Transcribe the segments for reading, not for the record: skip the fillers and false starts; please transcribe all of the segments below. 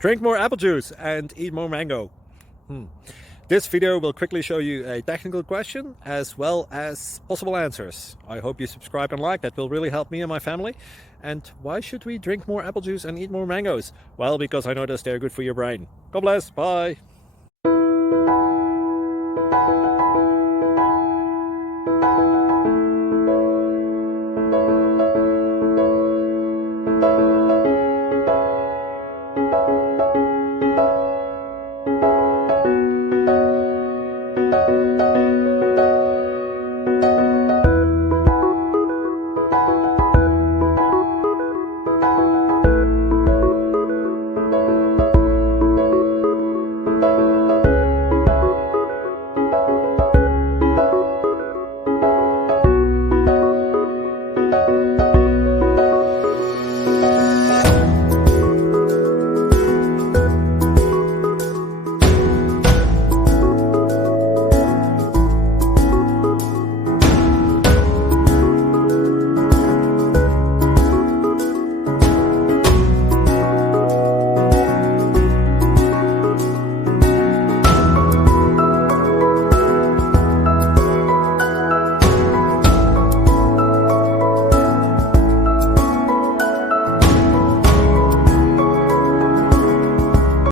Drink more apple juice and eat more mango. This video will quickly show you a technical question as well as possible answers. I hope you subscribe and like, that will really help me and my family. And why should we drink more apple juice and eat more mangoes? Well, because I noticed they're good for your brain. God bless, bye.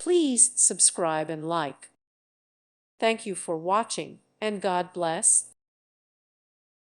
Please subscribe and like. Thank you for watching, and God bless.